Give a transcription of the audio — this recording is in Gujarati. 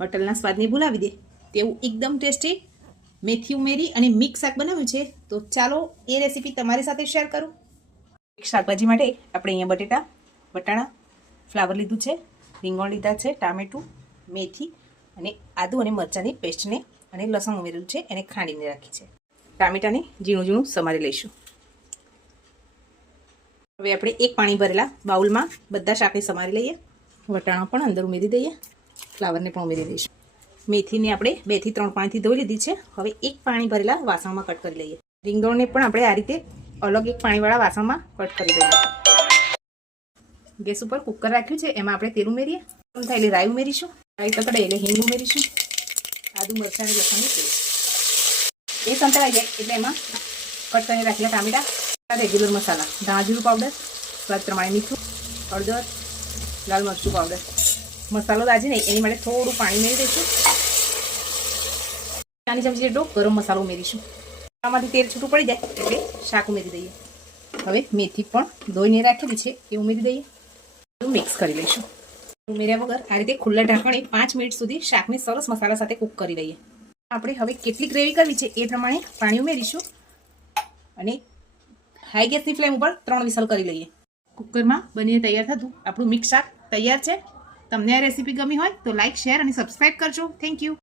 હોટલના સ્વાદને ભૂલાવી દે તેવું એકદમ ટેસ્ટી મેથી ઉમેરી અને મિક્સ શાક બનાવ્યું છે. તો ચાલો એ રેસીપી તમારી સાથે શેર કરું. શાકભાજી માટે આપણે અહીંયા બટેટા, વટાણા, ફ્લાવર લીધું છે, રીંગણ લીધા છે, ટામેટું, મેથી અને આદુ અને મરચાંની પેસ્ટને અને લસણ ઉમેરેલું છે, એને ખાંડીને રાખી છે. ટામેટાને ઝીણું ઝીણું સમારી લઈશું. હવે આપણે એક પાણી ભરેલા બાઉલમાં બધા શાકને સમારી લઈએ. વટાણા પણ અંદર ઉમેરી દઈએ, ફ્લાવરને પણ ઉમેરી દઈશું. મેથીને આપણે 2 થી 3 પાણીથી ધોઈ લીધી છે. હવે એક પાણી ભરેલા વાસણમાં કટ કરી લઈએ. રીંગણને પણ આપણે આ રીતે અલગ એક પાણીવાળા વાસણમાં કટ કરી દઈએ. ગેસ ઉપર કુકર રાખ્યું છે, એમાં આપણે તેલ ઉમેરીએ. થાય એટલે રાઈ ઉમેરીશું. રાઈ તકડે એટલે હિંગ ઉમેરીશું. આદુ, મરચાં અને લસણની પેસ્ટ. એ સંતળાઈ જાય એટલે એમાં કટ કરીને રાખેલા ટામેટા, રેગ્યુલર મસાલા, ધાણા જીરું પાવડર, સ્વાદ પ્રમાણે મીઠું, હળદર, લાલ મરચું પાવડર. મસાલો દાજી નહીં એની માટે થોડું પાણી ઉમેરી દઈશું. 4 ચમચી જેટલો ગરમ મસાલો ઉમેરીશું. આમાંથી તેલ છૂટું પડી જાય એટલે શાક ઉમેરી દઈએ. હવે મેથી પણ ધોઈને રાખેલી છે એ ઉમેરી દઈએ. મિક્સ કરી લઈશું. ઉમેર્યા વગર આ રીતે ખુલ્લા ઢાંકણે 5 મિનિટ સુધી શાકને સરસ મસાલા સાથે કૂક કરી લઈએ. આપણે હવે કેટલી ગ્રેવી કરવી છે એ પ્રમાણે પાણી ઉમેરીશું અને હાઈ ગેસની ફ્લેમ ઉપર 3 વિસલ કરી લઈએ. કુકરમાં બનીને તૈયાર થતું આપણું મિક્સ શાક તૈયાર છે. તમને આ રેસીપી ગમી હોય તો લાઈક, શેર અને સબસ્ક્રાઈબ કરજો. Thank you.